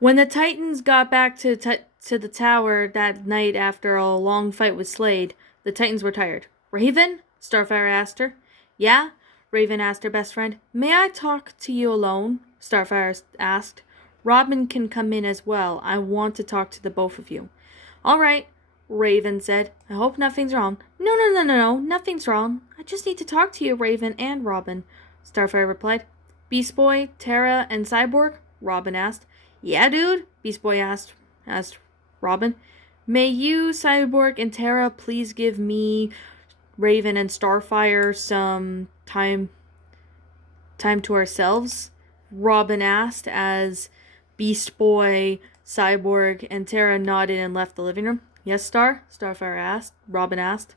When the Titans got back to the tower that night after a long fight with Slade, the Titans were tired. Raven? Starfire asked her. Yeah? Raven asked her best friend. May I talk to you alone? Starfire asked. Robin can come in as well. I want to talk to the both of you. All right, Raven said. I hope nothing's wrong. No, nothing's wrong. I just need to talk to you, Raven and Robin, Starfire replied. Beast Boy, Terra, and Cyborg? Robin asked. Yeah, dude? Beast Boy asked Robin. May you, Cyborg, and Terra please give me, Raven, and Starfire some time to ourselves? Robin asked as Beast Boy, Cyborg, and Terra nodded and left the living room. Yes, Starfire asked. Robin asked.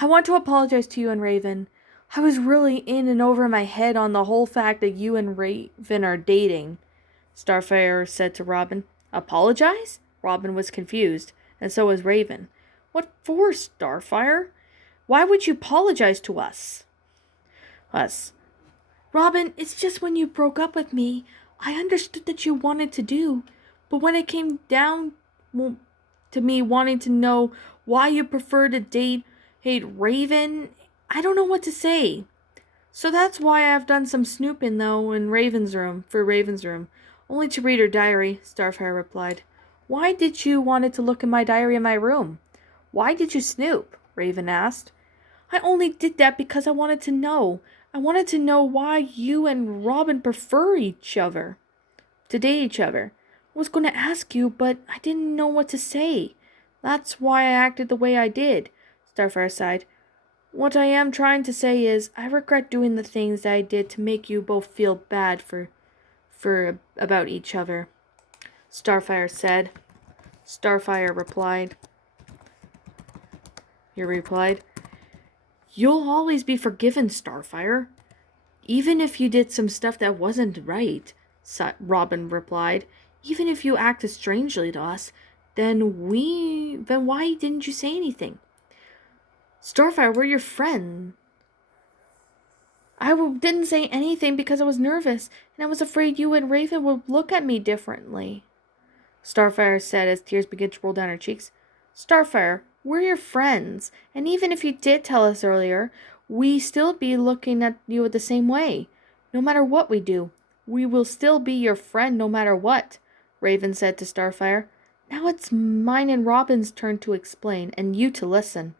I want to apologize to you and Raven. I was really in and over my head on the whole fact that you and Raven are dating, Starfire said to Robin. Apologize? Robin was confused, and so was Raven. What for, Starfire? Why would you apologize to us? Us. Robin, it's just when you broke up with me, I understood that you wanted to do, but when it came down to me wanting to know why you prefer to hate Raven, I don't know what to say. So that's why I've done some snooping, though, in Raven's room, only to read her diary, Starfire replied. Why did you want to look in my diary in my room? Why did you snoop? Raven asked. I only did that because I wanted to know. I wanted to know why you and Robin prefer to date each other. I was going to ask you, but I didn't know what to say. That's why I acted the way I did, Starfire sighed. What I am trying to say is, I regret doing the things that I did to make you both feel bad for about each other, Starfire said. Starfire replied. He replied, You'll always be forgiven, Starfire. Even if you did some stuff that wasn't right, Robin replied. Even if you acted strangely to us, then why didn't you say anything? Starfire, we're your friend. Didn't say anything because I was nervous, and I was afraid you and Raven would look at me differently, Starfire said as tears began to roll down her cheeks. Starfire, we're your friends, and even if you did tell us earlier, we still be looking at you the same way. No matter what we do, we will still be your friend no matter what, Raven said to Starfire. Now it's mine and Robin's turn to explain, and you to listen.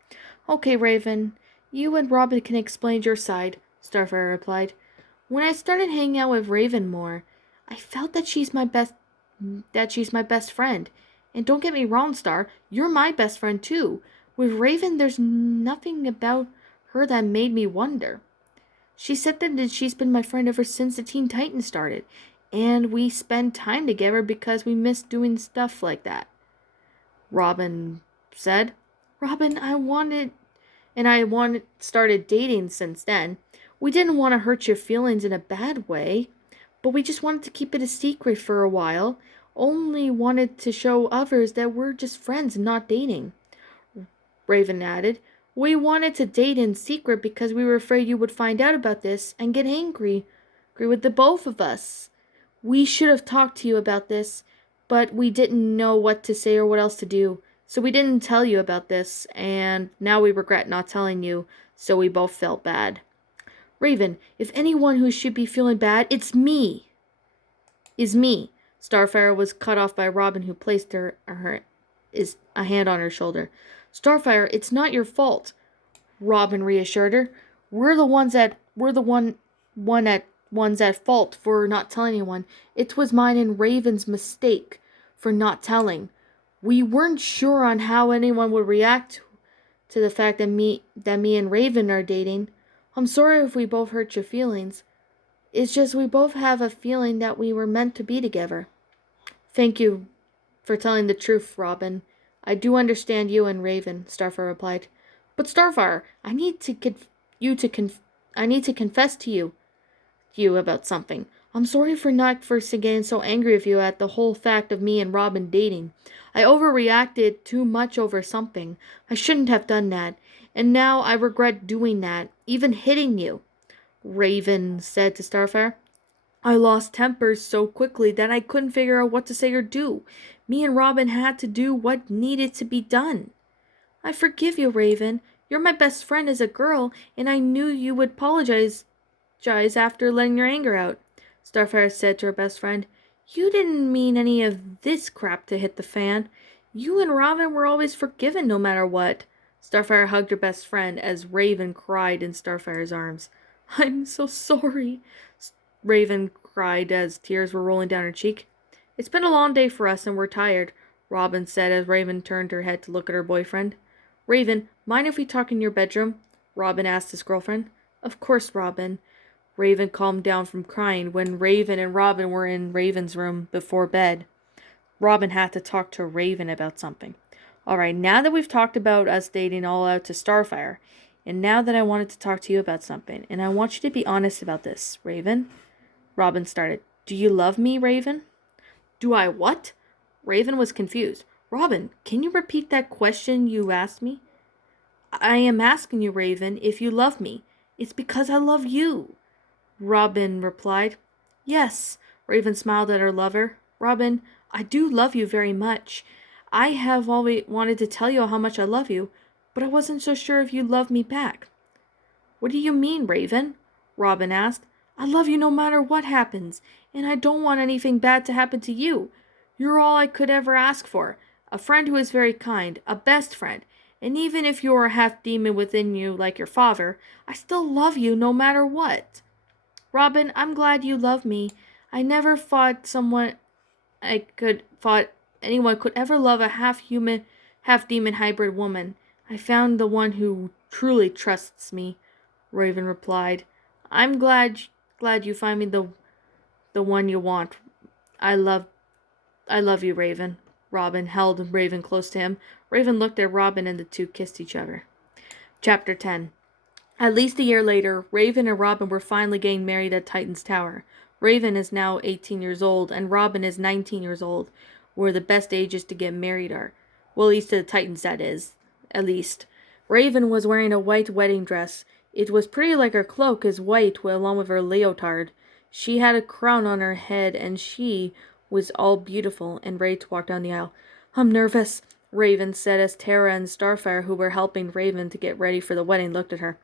Okay, Raven, you and Robin can explain your side, Starfire replied. When I started hanging out with Raven more, I felt that she's my best friend. And don't get me wrong, Star, you're my best friend too. With Raven, there's nothing about her that made me wonder. She said that she's been my friend ever since the Teen Titans started, and we spend time together because we miss doing stuff like that, Robin said. Robin, I started dating since then. We didn't want to hurt your feelings in a bad way, but we just wanted to keep it a secret for a while. Only wanted to show others that we're just friends and not dating, Raven added. We wanted to date in secret because we were afraid you would find out about this and get angry with the both of us. We should have talked to you about this, but we didn't know what to say or what else to do. So we didn't tell you about this, and now we regret not telling you, so we both felt bad. Raven, if anyone who should be feeling bad, it's me. Is me. Starfire was cut off by Robin, who placed a hand on her shoulder. Starfire, it's not your fault, Robin reassured her. We're the ones at fault for not telling anyone. It was mine and Raven's mistake for not telling. We weren't sure on how anyone would react to the fact that me and Raven are dating. I'm sorry if we both hurt your feelings. It's just we both have a feeling that we were meant to be together. Thank you for telling the truth, Robin. I do understand you and Raven, Starfire replied. But Starfire, I need to confess to you about something. I'm sorry for not first getting so angry with you at the whole fact of me and Robin dating. I overreacted too much over something. I shouldn't have done that. And now I regret doing that, even hitting you, Raven said to Starfire. I lost temper so quickly that I couldn't figure out what to say or do. Me and Robin had to do what needed to be done. I forgive you, Raven. You're my best friend as a girl, and I knew you would apologize after letting your anger out. Starfire said to her best friend, You didn't mean any of this crap to hit the fan. You and Robin were always forgiven no matter what. Starfire hugged her best friend as Raven cried in Starfire's arms. I'm so sorry, Raven cried as tears were rolling down her cheek. It's been a long day for us and we're tired, Robin said as Raven turned her head to look at her boyfriend. Raven, mind if we talk in your bedroom? Robin asked his girlfriend. Of course, Robin. Raven calmed down from crying when Raven and Robin were in Raven's room before bed. Robin had to talk to Raven about something. Alright, now that we've talked about us dating all out to Starfire, and now that I wanted to talk to you about something, and I want you to be honest about this, Raven. Robin started. Do you love me, Raven? Do I what? Raven was confused. Robin, can you repeat that question you asked me? I am asking you, Raven, if you love me. It's because I love you. Robin replied. Yes. Raven smiled at her lover. Robin, I do love you very much. I have always wanted to tell you how much I love you, but I wasn't so sure if you loved me back. What do you mean, Raven? Robin asked. I love you no matter what happens, and I don't want anything bad to happen to you. You're all I could ever ask for. A friend who is very kind, a best friend, and even if you are a half demon within you like your father, I still love you no matter what. Robin, I'm glad you love me. I never thought anyone could ever love a half human, half demon hybrid woman. I found the one who truly trusts me, Raven replied. I'm glad you find me the one you want. I love you, Raven. Robin held Raven close to him. Raven looked at Robin and the two kissed each other. Chapter 10. At least a year later, Raven and Robin were finally getting married at Titan's Tower. Raven is now 18 years old, and Robin is 19 years old, where the best ages to get married are. Well, at least to the Titans, that is. At least. Raven was wearing a white wedding dress. It was pretty like her cloak is white along with her leotard. She had a crown on her head, and she was all beautiful and ready to walk down the aisle. I'm nervous, Raven said as Tara and Starfire, who were helping Raven to get ready for the wedding, looked at her.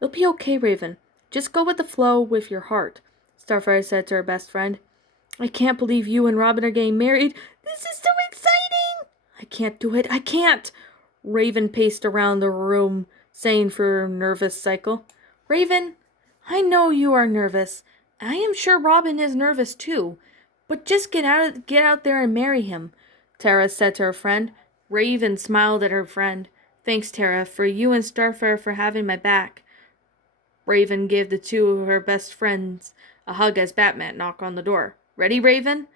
It'll be okay, Raven. Just go with the flow with your heart, Starfire said to her best friend. I can't believe you and Robin are getting married. This is so exciting! I can't do it. I can't! Raven paced around the room, saying for a nervous cycle. Raven, I know you are nervous. I am sure Robin is nervous too. But just get out there and marry him, Tara said to her friend. Raven smiled at her friend. Thanks, Tara, for you and Starfire for having my back. Raven gave the two of her best friends a hug as Batman knocked on the door. Ready, Raven?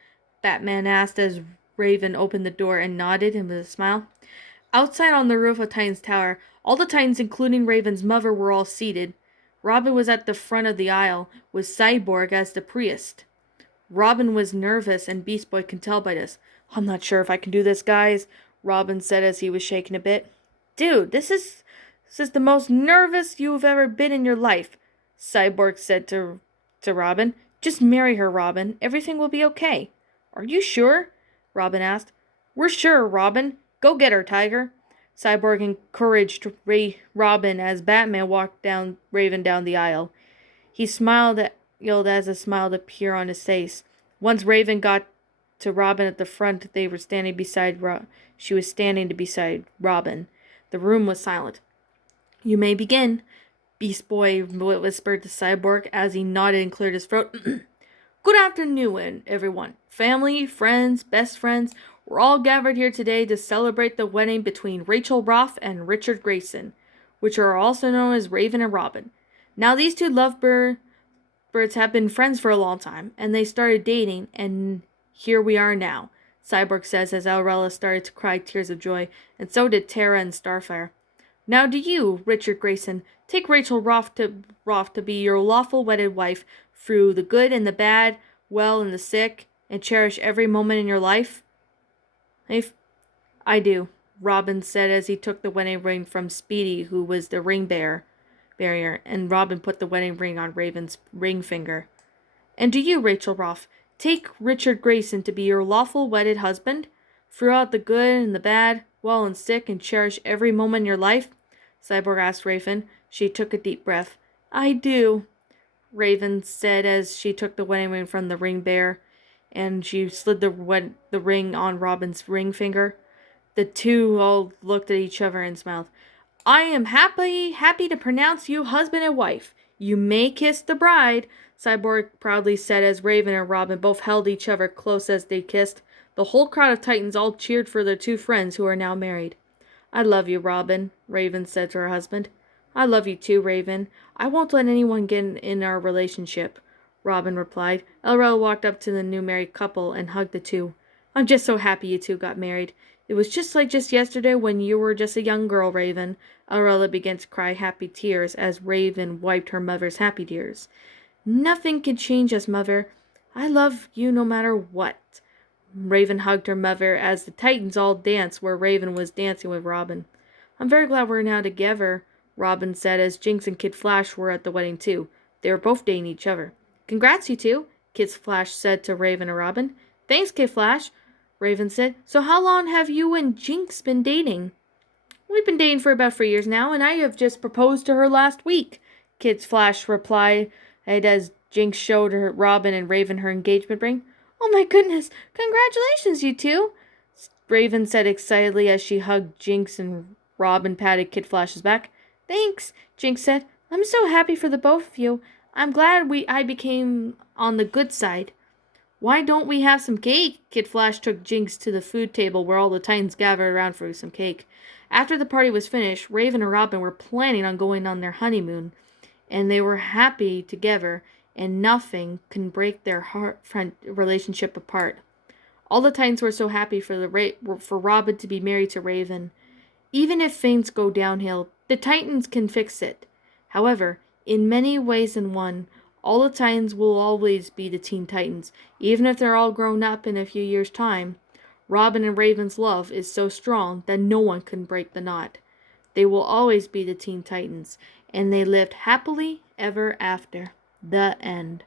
Batman asked as Raven opened the door and nodded with a smile. Outside on the roof of Titan's Tower, all the Titans, including Raven's mother, were all seated. Robin was at the front of the aisle, with Cyborg as the priest. Robin was nervous, and Beast Boy could tell by this. I'm not sure if I can do this, guys, Robin said as he was shaking a bit. Dude, this is the most nervous you've ever been in your life, Cyborg said to Robin. Just marry her, Robin. Everything will be okay. Are you sure? Robin asked. We're sure, Robin. Go get her, Tiger. Cyborg encouraged Robin as Batman walked Raven down the aisle. He yelled as a smile appeared on his face. Once Raven got to Robin at the front, she was standing beside Robin. The room was silent. You may begin, Beast Boy whispered to Cyborg as he nodded and cleared his throat. Good afternoon, everyone. Family, friends, best friends, we're all gathered here today to celebrate the wedding between Rachel Roth and Richard Grayson, which are also known as Raven and Robin. Now, these two lovebirds have been friends for a long time, and they started dating, and here we are now, Cyborg says as Aurella started to cry tears of joy, and so did Tara and Starfire. Now do you, Richard Grayson, take Rachel Roth to be your lawful wedded wife through the good and the bad, well and the sick, and cherish every moment in your life? I do, Robin said as he took the wedding ring from Speedy, who was the ring barrier, and Robin put the wedding ring on Raven's ring finger. And do you, Rachel Roth, take Richard Grayson to be your lawful wedded husband? Throughout the good and the bad, well and sick, and cherish every moment in your life? Cyborg asked Raven. She took a deep breath. I do, Raven said as she took the wedding ring from the ring bearer, and she slid the ring on Robin's ring finger. The two all looked at each other and smiled. I am happy to pronounce you husband and wife. You may kiss the bride, Cyborg proudly said as Raven and Robin both held each other close as they kissed. The whole crowd of Titans all cheered for their two friends who are now married. I love you, Robin, Raven said to her husband. I love you too, Raven. I won't let anyone get in our relationship, Robin replied. Elrel walked up to the new married couple and hugged the two. I'm just so happy you two got married. It was just like just yesterday when you were just a young girl, Raven. Elrella began to cry happy tears as Raven wiped her mother's happy tears. Nothing can change us, Mother. I love you no matter what. Raven hugged her mother as the Titans all danced where Raven was dancing with Robin. I'm very glad we're now together, Robin said as Jinx and Kid Flash were at the wedding too. They were both dating each other. Congrats, you two, Kid Flash said to Raven and Robin. Thanks, Kid Flash, Raven said. So how long have you and Jinx been dating? We've been dating for about 3 years now, and I have just proposed to her last week, Kid Flash replied as Jinx showed her Robin and Raven her engagement ring. Oh my goodness! Congratulations, you two! Raven said excitedly as she hugged Jinx and Robin patted Kid Flash's back. Thanks, Jinx said. I'm so happy for the both of you. I'm glad I became on the good side. Why don't we have some cake? Kid Flash took Jinx to the food table where all the Titans gathered around for some cake. After the party was finished, Raven and Robin were planning on going on their honeymoon, and they were happy together, and nothing can break their relationship apart. All the Titans were so happy for Robin to be married to Raven. Even if things go downhill, the Titans can fix it. However, in many ways than one, all the Titans will always be the Teen Titans, even if they're all grown up in a few years' time. Robin and Raven's love is so strong that no one can break the knot. They will always be the Teen Titans, and they lived happily ever after. The end.